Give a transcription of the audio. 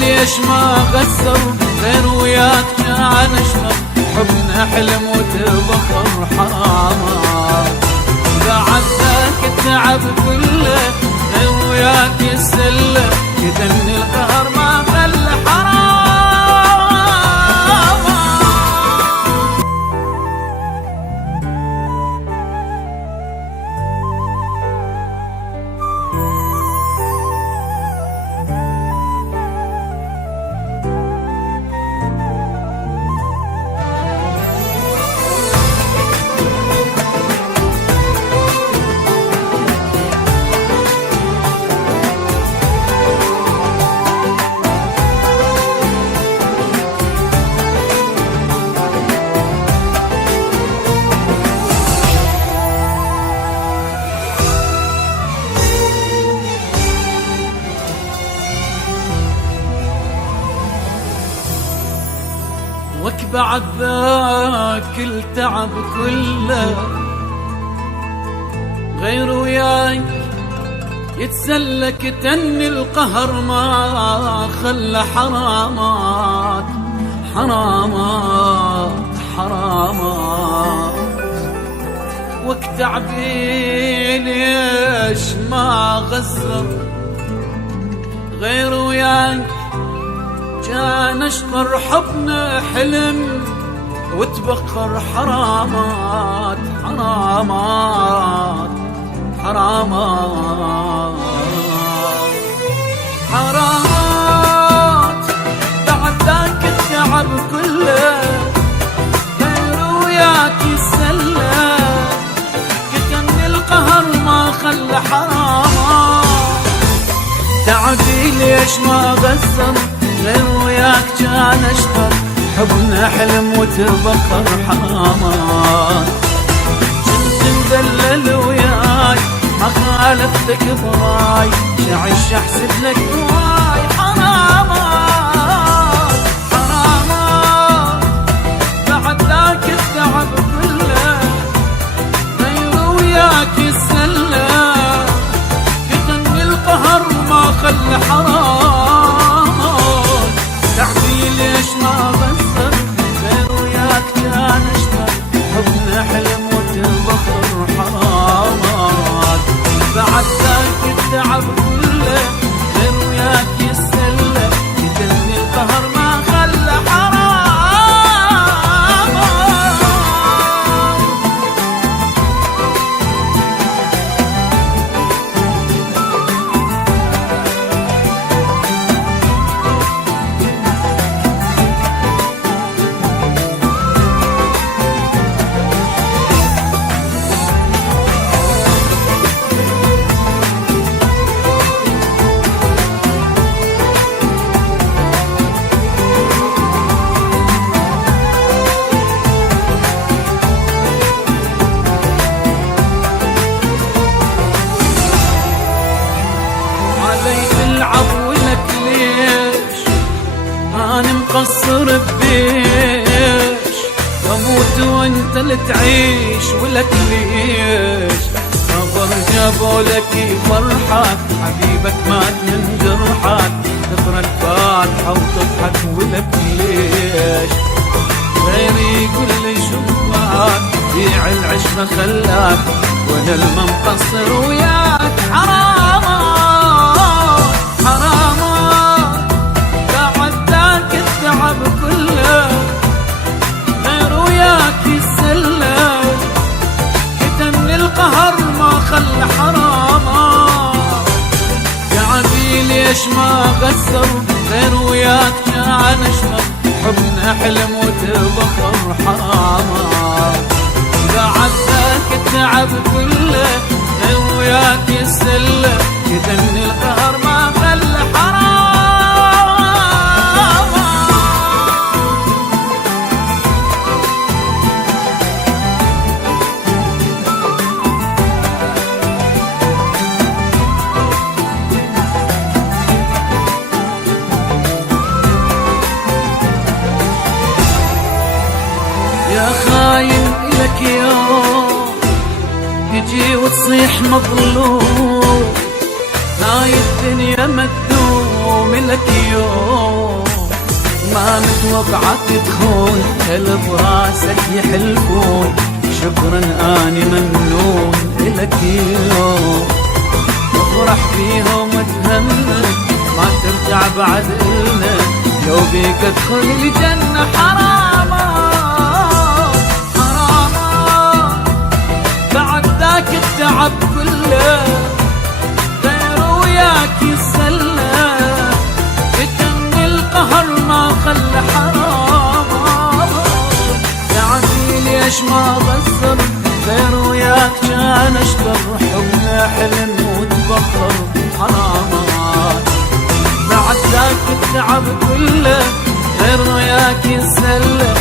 ليش ما غسر غير وياك كان اشمر حبنا حلم وتبخر حرامات بعد ذاك التعب كله غير وياك يسله كتمني القهر ما خلى حرام. وك بعد ذاك التعب كله غير وياي يتسلك تني القهر ما خلى حرامات حرامات حرامات وك تعبي ليش ما غزر غير وياي كان اشطر حبنا حلم وتبخر حرامات حرامات حرامات حرامات بعد ذاك التعب كله غير وياك يسلى كتمني القهر ما خلى حرامات تعبي ليش ما غسر غير وياك كان اشطر حبنا حلم وتبخر حرامات كنت مدلل وياي ما خالفتك براي شعش احسب لك هواي حرامات حرامات بعد ذاك التعب كله غير وياك يسلى كتمني القهر ما خلى حرام تعبي ليش ما غسر غير وياك كان اشتر حبنا حلم وتبخر حرامات بعد ذاك التعب كله غير وياك يسله كتمني القهر ما خلى حرام. أنا مقصر ببيش أموت وأنت اللي تعيش ولك ليش خبر جابوا لك فرحة حبيبك مات من جرحك تقرأ الفاتحة وتضحك ولك ليش غيري كل شوفك بيع العشرة خلاك وأنا المقصر وياك حرامات حرامات التعب كله غير وياك يسلى كتمني القهر ما خلى حرامات تعبي ليش ما غسر غير وياك كان اشمر حبنا حلم وتبخر حرامات بعد ذاك التعب كله غير وياك يسلى كتمني القهر ما خلى حرام. يا خاين إلك يوم تجي وتصيح مظلوم هاي الدنيا مدوم لك يوم وقعك تخون قلب راسك يحلفون شكرا اني ممنون الك يوم افرح فيهم واتهنى ما ترجع بعد إلنا لو بيك ادخل الجنة حراما حراما بعد ذاك التعب كله غير وياك يتسلى يتم القهر ما خلى حراما تعبي ليش ما بصر غير وياك كان اشطر حبنا حلم وتبخر حرامات بعد ذاك التعب كله غير وياك يتسلى